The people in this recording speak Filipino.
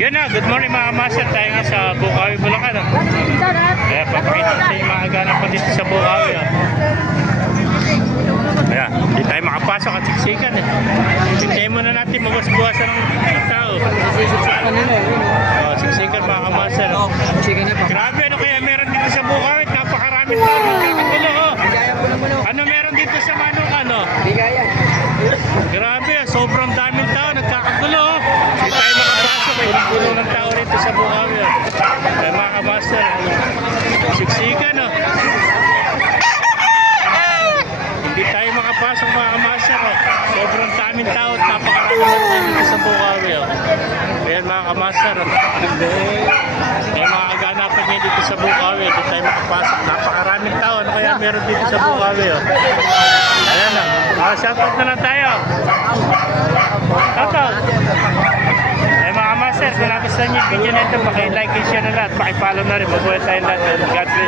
Yun na, good morning mga master. Tayo nga sa Bukawi, Bulacan. Kaya papakita ko sa inyo mga ganap pa dito sa Bukawi. Kaya, hindi tayo makapasok at siksikan eh. Hintayin muna natin magas-buwasan ng tao. Siksikan mga master. Grabe, ano kaya meron dito sa Bukawi? Napakaraming tao. Nakakagulo. Ano meron dito sa Manong ano? Grabe, sobrang daming tao. Nagkakagulo. Hindi tayo makapasok. May gulo ng tao rito sa Bukawi. Kaya mga master, siksikan oh. Hindi tayo makapasok mga master oh. Sobrang daming tao at napakaraming tao dito sa Bukawi oh. Ayan mga kamaster oh. May mga kaganapan niya dito sa Bukawi. Hindi tayo makapasok. Napakaraming tao. Ano kaya meron dito sa Bukawi oh. Ayan na. Shoutout na lang tayo. Shoutout. Ay mga master, kung nagustuhan niyo yung video na ito, paki-like and share na lahat. Paki-follow na rin. Mabuhay tayong lahat. God bless.